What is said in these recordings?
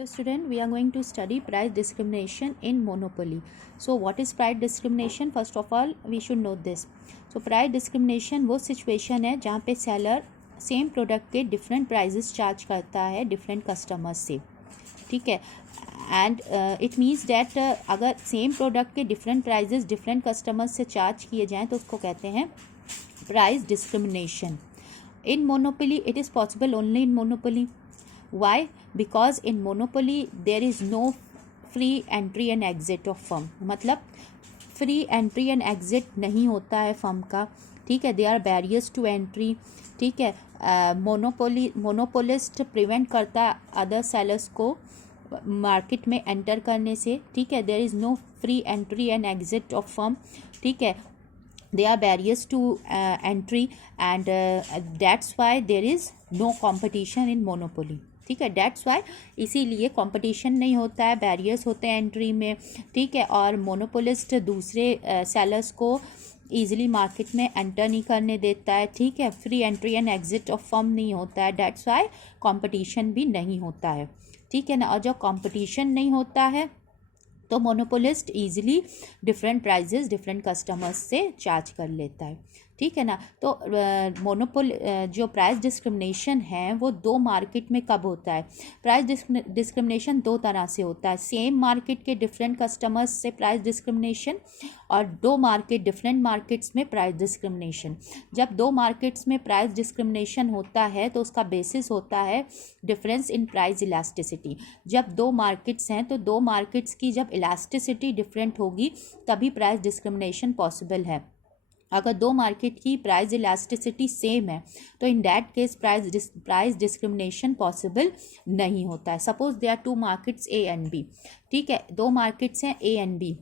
Hello student, we are going to study price discrimination in monopoly. So what is price discrimination? First of all we should know this. So price discrimination वो situation है जहाँ पे seller same product के different prices charge करता है different customers से, ठीक है. एंड इट मीन्स डैट अगर सेम प्रोडक्ट के डिफरेंट प्राइजेस डिफरेंट कस्टमर्स से चार्ज किए जाएँ तो उसको कहते हैं price discrimination. In monopoly it is possible only in monopoly. Why? Because in monopoly there is no free entry and exit of firm. मतलब free entry and exit नहीं होता है firm का, ठीक है. There are barriers to entry, ठीक है. Monopolist prevent करता है अदर सेलर्स को मार्केट में एंटर करने से, ठीक है. There is no free entry and exit of firm, ठीक है. There are barriers to entry and that's why there is no competition in monopoly, ठीक है. डेट्स वाई इसीलिए कंपटीशन नहीं होता है, बैरियर्स होते हैं एंट्री में, ठीक है. और मोनोपोलिस्ट दूसरे सेलर्स को ईजिली मार्केट में एंटर नहीं करने देता है, ठीक है. Free entry and exit of firm नहीं होता है, डेट्स वाई कंपटीशन भी नहीं होता है, ठीक है ना. और जब कंपटीशन नहीं होता है तो monopolist easily different prices different customers से चार्ज कर लेता है, ठीक है ना. तो जो प्राइस डिस्क्रिमिनेशन है वो दो मार्केट में कब होता है. प्राइस डिस्क्रिमिनेशन दो तरह से होता है. सेम मार्केट के डिफरेंट कस्टमर्स से प्राइस डिस्क्रिमिनेशन और दो मार्केट डिफरेंट मार्केट्स में प्राइस डिस्क्रिमिनेशन. जब दो मार्केट्स में प्राइस डिस्क्रिमिनेशन होता है तो उसका बेसिस होता है डिफरेंस इन प्राइस इलास्टिसिटी. जब दो मार्केट्स हैं तो दो मार्केट्स की जब इलास्टिसिटी डिफरेंट होगी तभी प्राइस डिस्क्रिमिनेशन पॉसिबल है. अगर दो मार्केट की प्राइस इलास्टिसिटी सेम है तो in that case price discrimination possible नहीं होता है. Suppose they are two markets A and B, ठीक है. दो मार्केट्स हैं A and B.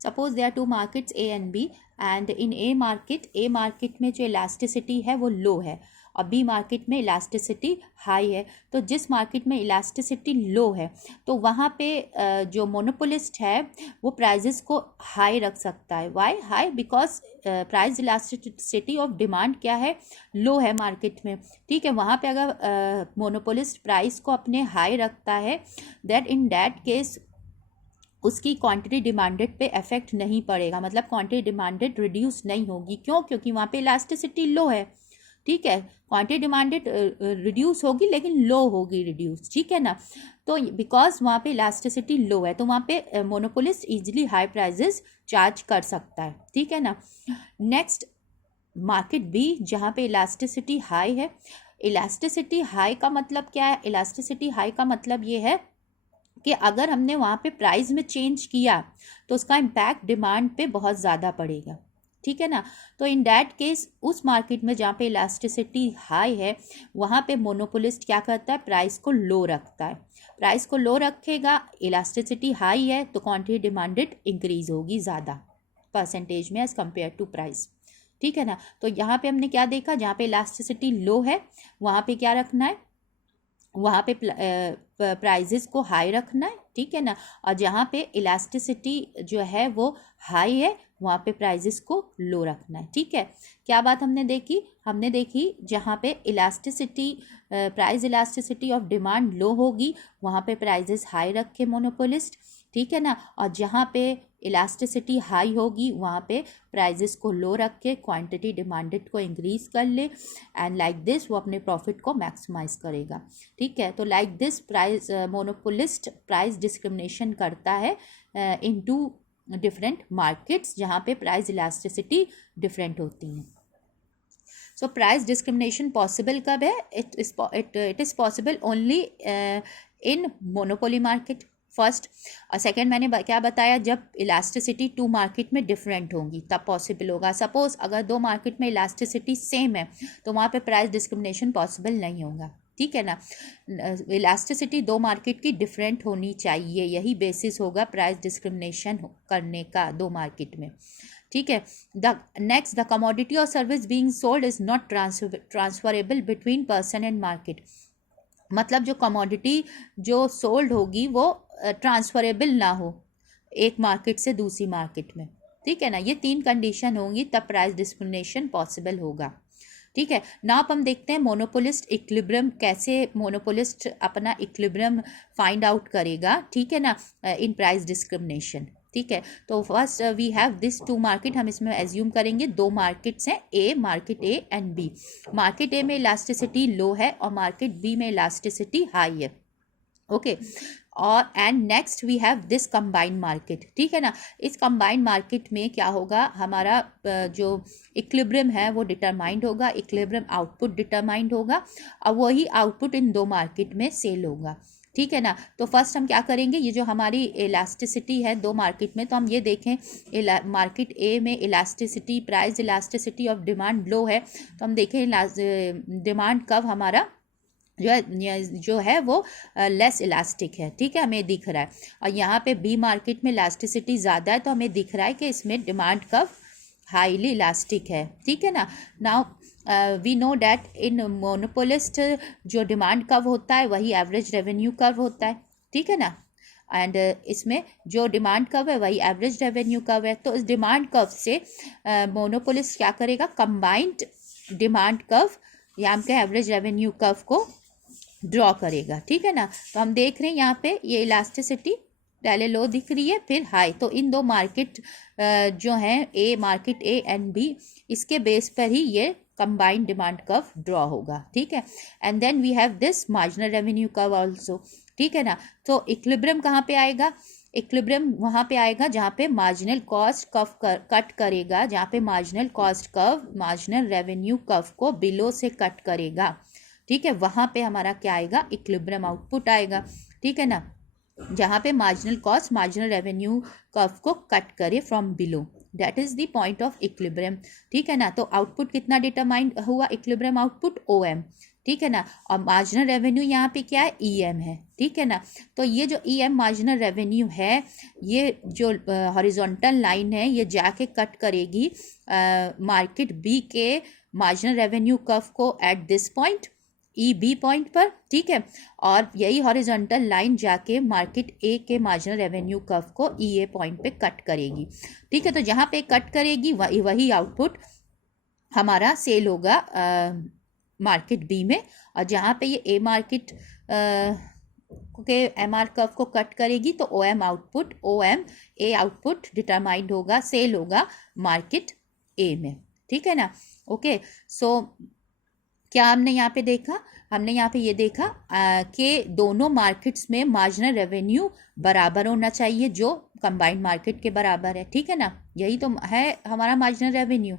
Suppose they are two markets A and B and in A market में जो इलास्टिसिटी है वो लो है और बी मार्केट में इलास्टिसिटी हाई है. तो जिस मार्केट में इलास्टिसिटी लो है तो वहाँ पे जो मोनोपोलिस्ट है वो प्राइजेस को हाई रख सकता है. Why high? Because price elasticity of demand क्या है, लो है मार्केट में, ठीक है. वहाँ पे अगर मोनोपोलिस्ट प्राइस को अपने हाई रखता है दैट इन दैट केस उसकी क्वांटिटी डिमांडेड पे इफेक्ट नहीं पड़ेगा. मतलब क्वांटिटी डिमांडेड रिड्यूस नहीं होगी. क्यों? क्योंकि वहाँ पे इलास्टिसिटी लो है, ठीक है. क्वांटिटी डिमांडेड रिड्यूस होगी लेकिन लो होगी रिड्यूस, ठीक है ना. तो बिकॉज वहाँ पे इलास्टिसिटी लो है तो वहाँ पे monopolist easily high prices charge कर सकता है, ठीक है ना. नेक्स्ट मार्केट बी जहाँ पे इलास्टिसिटी हाई है. इलास्टिसिटी हाई का मतलब क्या है? इलास्टिसिटी हाई का मतलब ये है कि अगर हमने वहाँ पे प्राइस में चेंज किया तो उसका इम्पैक्ट डिमांड पे बहुत ज़्यादा पड़ेगा, ठीक है ना. तो इन दैट केस उस मार्केट में जहाँ पे इलास्टिसिटी हाई है वहाँ पे मोनोपोलिस्ट क्या करता है, प्राइस को लो रखता है. प्राइस को लो रखेगा, इलास्टिसिटी हाई है तो क्वांटिटी डिमांडेड इंक्रीज होगी ज़्यादा परसेंटेज में एज़ कम्पेयर टू प्राइस, ठीक है ना. तो यहाँ पे हमने क्या देखा, जहाँ पे इलास्टिसिटी लो है वहाँ पे क्या रखना है, वहाँ पे प्राइजेस को हाई रखना है, ठीक है ना. और जहाँ पे इलास्टिसिटी जो है वो हाई है वहाँ पे प्राइजेस को लो रखना है, ठीक है. क्या बात हमने देखी जहाँ पे प्राइस इलास्टिसिटी ऑफ डिमांड लो होगी वहाँ पे प्राइजेस हाई रखे मोनोपोलिस्ट, ठीक है ना. और जहाँ पे इलास्टिसिटी हाई होगी वहाँ पे प्राइजेस को लो रख के क्वांटिटी डिमांडेड को इंक्रीज कर ले एंड लाइक दिस वो अपने प्रॉफिट को मैक्सिमाइज करेगा, ठीक है. तो like this monopolist price discrimination करता है इन टू डिफरेंट मार्केट्स जहाँ पे प्राइस इलास्टिसिटी डिफरेंट होती हैं. सो प्राइस डिस्क्रिमिनेशन पॉसिबल कब है? It is possible only in monopoly market first. और सेकेंड मैंने क्या बताया, जब इलास्टिसिटी टू मार्केट में डिफरेंट होंगी तब पॉसिबल होगा. सपोज अगर दो मार्केट में इलास्टिसिटी सेम है तो वहाँ पे प्राइस डिस्क्रिमिनेशन पॉसिबल नहीं होगा, ठीक है ना. इलास्टिसिटी दो मार्केट की डिफरेंट होनी चाहिए, यही बेसिस होगा प्राइस डिस्क्रिमिनेशन करने का दो मार्केट में, ठीक है. द कमोडिटी और service being sold is not transferable between person and market. मतलब जो कमोडिटी जो सोल्ड होगी वो ट्रांसफरेबल ना हो एक मार्केट से दूसरी मार्केट में, ठीक है ना. ये तीन कंडीशन होंगी तब प्राइस डिस्क्रिमिनेशन पॉसिबल होगा. ठीक है। ना हम देखते हैं मोनोपोलिस्ट इक्विलिब्रियम, कैसे मोनोपोलिस्ट अपना इक्विलिब्रियम फाइंड आउट करेगा, ठीक है ना, इन प्राइस डिस्क्रिमिनेशन। ठीक है, तो first we have this two market, हम इसमें एज्यूम करेंगे दो मार्केट्स हैं, A market A and B. Market A में इलास्टिसिटी लो है और मार्केट बी में इलास्टिसिटी हाई है। ओके, और and next we have this combined market. ठीक है ना, इस कंबाइंड मार्केट में क्या होगा, हमारा जो इक्विलिब्रियम है वो डिटरमाइंड होगा, इक्विलिब्रियम आउटपुट डिटरमाइंड होगा और वही आउटपुट इन दो मार्केट में सेल होगा। ठीक है ना, तो फर्स्ट हम क्या करेंगे, ये जो हमारी इलास्टिसिटी है दो मार्केट में, तो हम ये देखें मार्केट ए में elasticity, price elasticity of demand low है, तो हम देखें डिमांड कब हमारा जो है वो लेस इलास्टिक है। ठीक है, हमें दिख रहा है, और यहाँ पे बी मार्केट में इलास्टिसिटी ज़्यादा है, तो हमें दिख रहा है कि इसमें डिमांड कर्व हाईली इलास्टिक है। ठीक है ना, now we know that in monopolist जो डिमांड कर्व होता है वही एवरेज रेवेन्यू कर्व होता है। ठीक है ना, एंड इसमें जो डिमांड कर्व है वही एवरेज रेवेन्यू कर्व है। तो इस डिमांड कर्व से मोनोपोलिस्ट क्या करेगा, कंबाइंड डिमांड कर्व या हम कहें एवरेज रेवेन्यू कर्व को ड्रॉ करेगा। ठीक है ना, तो हम देख रहे हैं यहाँ पे ये इलास्टिसिटी पहले लो दिख रही है फिर हाई, तो इन दो मार्केट जो हैं A market A and B, इसके बेस पर ही ये कंबाइंड डिमांड कर्व ड्रॉ होगा। ठीक है, and then we have this marginal revenue curve also. ठीक है ना, तो इक्विलिब्रियम कहाँ पे आएगा, इक्विलिब्रियम वहाँ पे आएगा जहाँ पे मार्जिनल कॉस्ट कर्व कट करेगा, जहाँ पे marginal cost curve marginal revenue curve को बिलो से कट करेगा। ठीक है, वहाँ पे हमारा क्या आएगा, इक्विलिब्रियम आउटपुट आएगा। ठीक है ना, जहाँ पे marginal cost marginal revenue curve को कट करे from below, that is the point of equilibrium. ठीक है ना, तो आउटपुट कितना डिटरमाइंड हुआ, इक्विलिब्रियम आउटपुट OM। ठीक है ना, और मार्जिनल रेवेन्यू यहाँ पे क्या है, EM है। ठीक है ना, तो ये जो EM मार्जिनल रेवेन्यू है, ये जो हॉरिजॉन्टल लाइन है ये जाके कट करेगी मार्केट बी के मार्जिनल रेवेन्यू कर्व को at this point, EB point पर। ठीक है, और यही हॉरिजॉन्टल लाइन जाके मार्केट ए के मार्जिनल रेवेन्यू कर्व को EA पॉइंट पे कट करेगी। ठीक है, तो जहाँ पे कट करेगी वही आउटपुट हमारा सेल होगा मार्केट बी में, और जहाँ पे ये ए मार्केट के MR कर्व को कट करेगी तो OM A आउटपुट डिटरमाइंड होगा, सेल होगा मार्केट ए में। ठीक है ना, ओके, सो क्या हमने यहाँ पे देखा, हमने यहाँ पे ये देखा कि दोनों मार्केट्स में मार्जिनल रेवेन्यू बराबर होना चाहिए जो कंबाइंड मार्केट के बराबर है। ठीक है ना, यही तो है हमारा मार्जिनल रेवेन्यू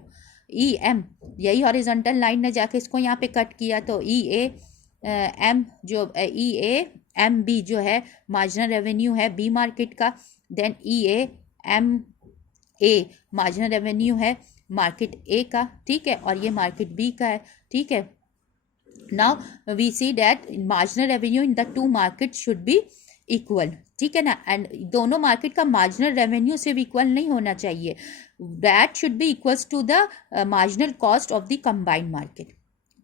EM, यही हॉरिजॉन्टल लाइन ने जाके इसको यहाँ पे कट किया, तो EAM जो EAMB जो है मार्जिनल रेवेन्यू है बी मार्केट का, देन EAMA मार्जिनल रेवेन्यू है मार्केट ए का। ठीक है, और ये मार्केट बी का है। ठीक है, now we see that marginal revenue in the two market should be equal. ठीक है ना, एंड दोनों मार्केट का मार्जिनल रेवेन्यू सिर्फ इक्वल नहीं होना चाहिए, that should be equals to the marginal cost of the combined market.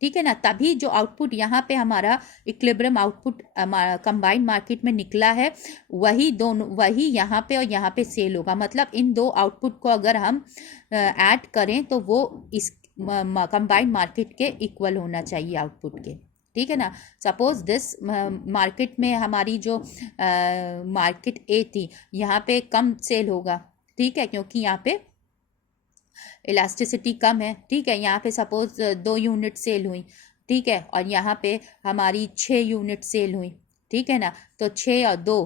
ठीक है ना, तभी जो आउटपुट यहाँ पे हमारा इक्विलिब्रियम आउटपुट कंबाइंड मार्केट में निकला है वही यहाँ पे और यहाँ पे सेल होगा। मतलब इन दो आउटपुट को अगर हम ऐड करें तो वो इस कंबाइंड मार्केट के इक्वल होना चाहिए आउटपुट के। ठीक है ना, सपोज दिस मार्केट में हमारी जो मार्केट ए थी यहाँ पे कम सेल होगा। ठीक है, क्योंकि यहाँ पे इलास्टिसिटी कम है। ठीक है, यहाँ पे सपोज 2 यूनिट सेल हुई। ठीक है, और यहाँ पे हमारी 6 यूनिट सेल हुई। ठीक है ना, तो 6 और 2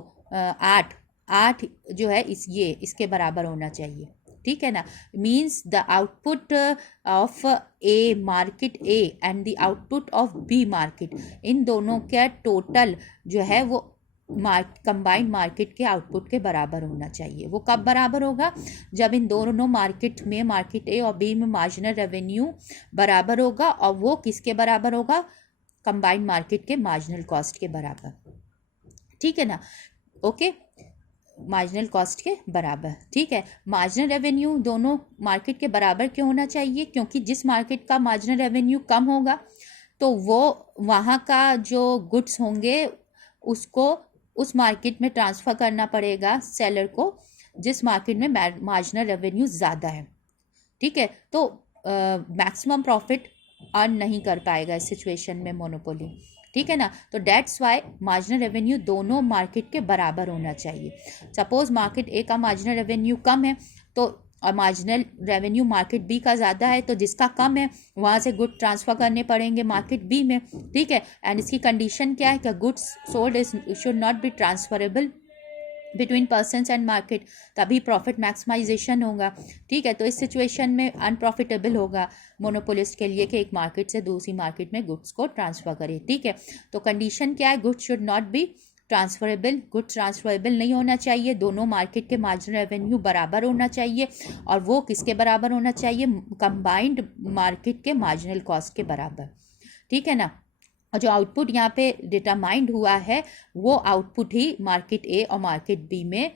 8 जो है इसके बराबर होना चाहिए। ठीक है ना, means the output of A market A and the output of B market, इन दोनों का टोटल जो है वो कंबाइंड मार्केट के आउटपुट के बराबर होना चाहिए। वो कब बराबर होगा, जब इन दोनों मार्केट में मार्केट ए और बी में मार्जिनल रेवेन्यू बराबर होगा, और वो किसके बराबर होगा, कंबाइंड मार्केट के मार्जिनल कॉस्ट के बराबर। ठीक है ना, ओके, मार्जिनल कॉस्ट के बराबर। ठीक है, मार्जिनल रेवेन्यू दोनों मार्केट के बराबर क्यों होना चाहिए, क्योंकि जिस मार्केट का मार्जिनल रेवेन्यू कम होगा तो वो वहाँ का जो गुड्स होंगे उसको उस मार्केट में ट्रांसफ़र करना पड़ेगा सेलर को जिस मार्केट में मार्जिनल रेवेन्यू ज़्यादा है। ठीक है, तो मैक्सिमम प्रॉफिट अर्न नहीं कर पाएगा इस सिचुएशन में मोनोपोली, ठीक है ना। तो डेट्स वाई मार्जिनल रेवेन्यू दोनों मार्केट के बराबर होना चाहिए। सपोज मार्केट ए का मार्जिनल रेवेन्यू कम है तो और मार्जिनल रेवेन्यू मार्केट बी का ज़्यादा है, तो जिसका कम है वहाँ से गुड ट्रांसफ़र करने पड़ेंगे मार्केट बी में, ठीक है। एंड इसकी कंडीशन क्या है कि goods sold is should not be transferable between persons and market, तभी प्रॉफिट मैक्सिमाइजेशन होगा, ठीक है। तो इस सिचुएशन में अनप्रॉफिटेबल होगा मोनोपोलिस्ट के लिए कि एक मार्केट से दूसरी मार्केट में गुड्स को ट्रांसफ़र करे, ठीक है। तो कंडीशन क्या है, goods should not be transferable, goods transferable नहीं होना चाहिए, दोनों मार्केट के मार्जिनल रेवेन्यू बराबर होना चाहिए, और वो किसके बराबर होना चाहिए, कंबाइंड मार्केट के मार्जिनल कॉस्ट के बराबर, ठीक है ना। और जो आउटपुट यहाँ पे डिटरमाइंड हुआ है वो आउटपुट ही मार्केट ए और मार्केट बी में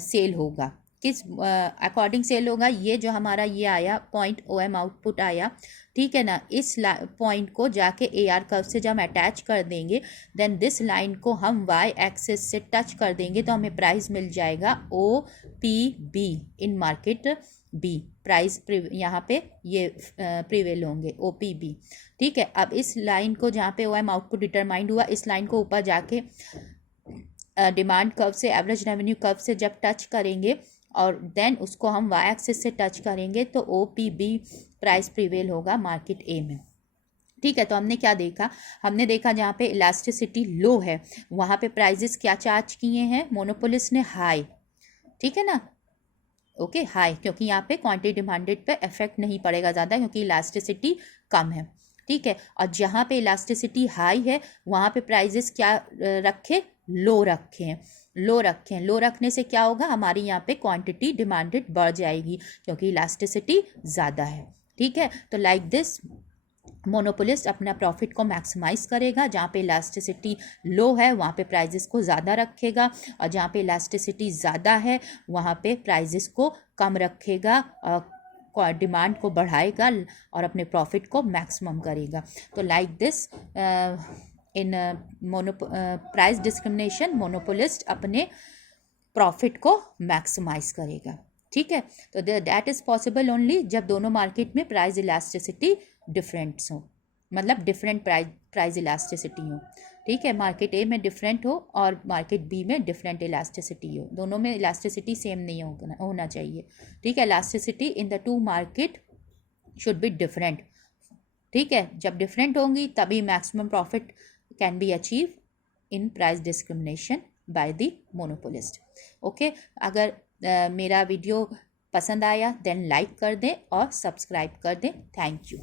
सेल होगा, किस अकॉर्डिंग सेल होगा, ये जो हमारा ये आया पॉइंट ओ एम आउटपुट आया, ठीक है ना। इस पॉइंट को जाके ए आर कर्व से जब हम अटैच कर देंगे देन दिस लाइन को हम वाई एक्सिस से टच कर देंगे तो हमें प्राइस मिल जाएगा O P B in market B, price यहाँ पे ये प्रिवेल होंगे ओ पी बी, ठीक है। अब इस लाइन को जहाँ पे ओ एम आउटपुट डिटरमाइंड हुआ, इस लाइन को ऊपर जाके डिमांड कर्व से एवरेज रेवेन्यू कर्व से जब टच करेंगे और देन उसको हम वाई एक्सिस से टच करेंगे तो O P B price prevail होगा मार्केट ए में, ठीक है। तो हमने क्या देखा, हमने देखा जहाँ पे इलास्टिसिटी लो है वहाँ पे प्राइजेस क्या चार्ज किए हैं मोनोपोलिस्ट ने, हाई, ठीक है ना, ओके हाई, क्योंकि यहाँ पे क्वांटिटी डिमांडेड पे इफेक्ट नहीं पड़ेगा ज़्यादा क्योंकि इलास्टिसिटी कम है, ठीक है। और जहाँ पे इलास्टिसिटी हाई है वहाँ पे प्राइजेस क्या रखे, लो रखे हैं, लो रखे हैं। लो रखने से क्या होगा, हमारी यहाँ पे क्वांटिटी डिमांडेड बढ़ जाएगी क्योंकि इलास्टिसिटी ज़्यादा है, ठीक है। तो लाइक दिस मोनोपोलिस्ट अपना प्रॉफिट को मैक्सिमाइज करेगा, जहाँ पे इलास्टिसिटी लो है वहाँ पे प्राइजेस को ज़्यादा रखेगा, और जहाँ पे इलास्टिसिटी ज़्यादा है वहाँ पे प्राइजेस को कम रखेगा, डिमांड को बढ़ाएगा और अपने प्रॉफिट को मैक्सिमम करेगा। तो like this in price discrimination monopolist अपने प्रॉफिट को मैक्सिमाइज करेगा, ठीक है। तो दैट इज़ पॉसिबल ओनली जब दोनों मार्केट में प्राइस इलास्टिसिटी डिफरेंट्स हो, मतलब डिफरेंट प्राइस इलास्टिसिटी हो, ठीक है। मार्केट ए में डिफरेंट हो और मार्केट बी में डिफरेंट इलास्टिसिटी हो, दोनों में इलास्टिसिटी सेम नहीं होना चाहिए, ठीक है। Elasticity in the two market should be different, ठीक है। जब डिफरेंट होंगी तभी maximum profit can be achieve in price discrimination by the monopolist, okay. अगर मेरा वीडियो पसंद आया देन लाइक कर दें और सब्सक्राइब कर दें, थैंक यू।